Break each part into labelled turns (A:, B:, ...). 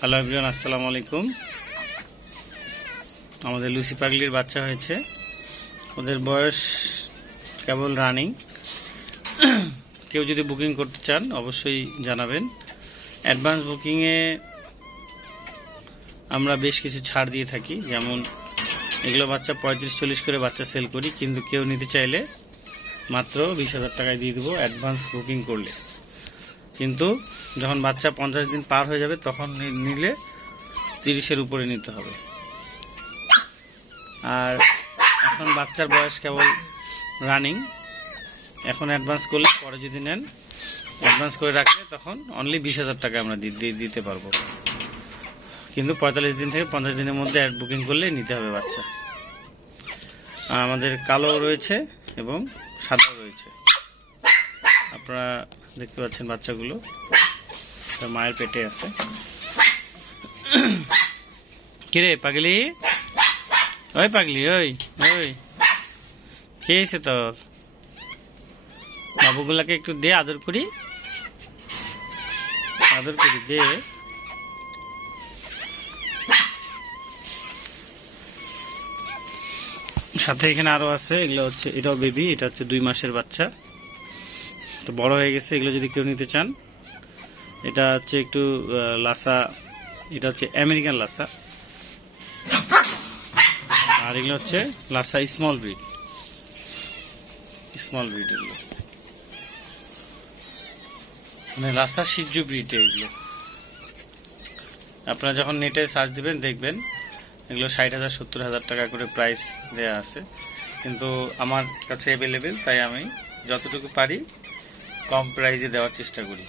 A: Hello everyone, আসসালামু আলাইকুম। আমাদের লুসি পাগলির বাচ্চা হয়েছে। ওদের বয়স কেবল রানিং। কেউ যদি বুকিং করতে চান, অবশ্যই জানাবেন। অ্যাডভান্স বুকিংয়ে আমরা বেশ কিছু ছাড় দিয়ে থাকি। যেমন, এগুলো বাচ্চা পঁয়ত্রিশ, চল্লিশ করে বাচ্চা সেল করি, কিন্তু কেউ নিতে চাইলে মাত্র বিশ হাজার টাকায় দিয়ে দেবো অ্যাডভান্স বুকিং করলে। কিন্তু যখন বাচ্চা পঞ্চাশ দিন পার হয়ে যাবে, তখন নিলে তিরিশের উপরে নিতে হবে। আর এখন বাচ্চার বয়স কেবল রানিং এখন অ্যাডভান্স করলে পরে যদি নেন অ্যাডভান্স করে রাখলে তখন অনলি বিশ হাজার টাকা আমরা দিতে পারব। কিন্তু পঁয়তাল্লিশ দিন থেকে পঞ্চাশ দিনের মধ্যে অ্যাড বুকিং করলে নিতে হবে বাচ্চা। আমাদের কালো রয়েছে এবং সাদাও রয়েছে। আপনারা দেখতে পাচ্ছেন বাচ্চাগুলো। মায়ের পেটে আছে। কিরে পাগলি? ওই পাগলি, ওই ওই। কে এসে তোর? বাবুগুলাকে একটু দে, আদর করি। আদর করি, দে। সাথে এখানে আরও আছে, এগুলো হচ্ছে, এটাও বেবি এটা হচ্ছে দুই মাসের বাচ্চা। তো বড় হয়ে গেছে, এগুলো যদি কেউ নিতে চান। এটা হচ্ছে একটু লাসা, এটা হচ্ছে আমেরিকান লাসা। আর এগুলো হচ্ছে Lhasa small breed small breed এগুলো। মানে লাসা সিজু ব্রিড এগুলো। আপনারা যখন নেটে সার্চ দিবেন, দেখবেন এগুলো ষাট হাজার, সত্তর হাজার টাকা করে প্রাইস দেয়া আছে। কিন্তু আমার কাছে অ্যাভেলেবেল তাই আমি যতটুকু পারি কম প্রাইসে দেওয়ার চেষ্টা করি।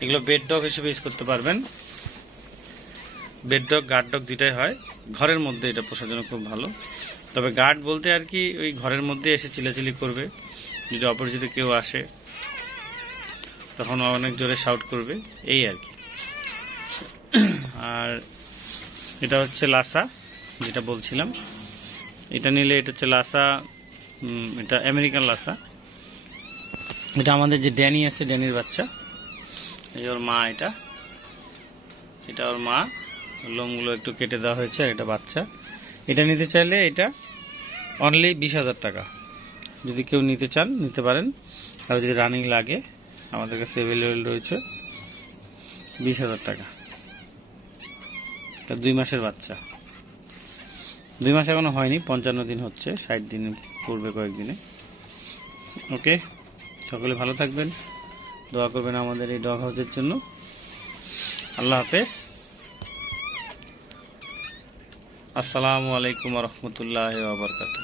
A: এগুলো বেড ডগ হিসেবে ইউজ করতে পারবেন। বেড ডগ গার্ড ডগ দুটাই হয়। ঘরের মধ্যে এটা পোষার জন্য খুব ভালো। তবে গার্ড বলতে আর কি ওই ঘরের মধ্যে এসে চিলাচিলি করবে। যদি অপরিচিত কেউ আসে, তখন অনেক জোরে শাউট করবে। এই আর কি। আর এটা হচ্ছে লাসা, যেটা বলছিলাম। এটা নিলে এটা হচ্ছে লাসা এটা আমেরিকান লাসা। এটা আমাদের যে ড্যানি আছে, ড্যানির বাচ্চা। এই ওর মা এটা। এটা ওর মা। লোমগুলো একটু কেটে দেওয়া হয়েছে আর এটা বাচ্চা। এটা নিতে চাইলে এটা অনলি বিশ হাজার টাকা। যদি কেউ নিতে চান, নিতে পারেন। আর যদি রানিং লাগে, আমাদের কাছে অ্যাভেলেবেল রয়েছে বিশ হাজার টাকা। এটা দুই মাসের বাচ্চা। দুই মাস এখনও হয়নি, পঞ্চান্ন দিন হচ্ছে, ষাট দিন পূর্বে কয়েকদিনে। ওকে সকলে ভালো থাকবেন। দোয়া করবেন আমাদের এই ডগ হাউসের জন্য। আল্লাহ হাফেজ। আসসালামু আলাইকুম রহমতুল্লাহ বাবরকাত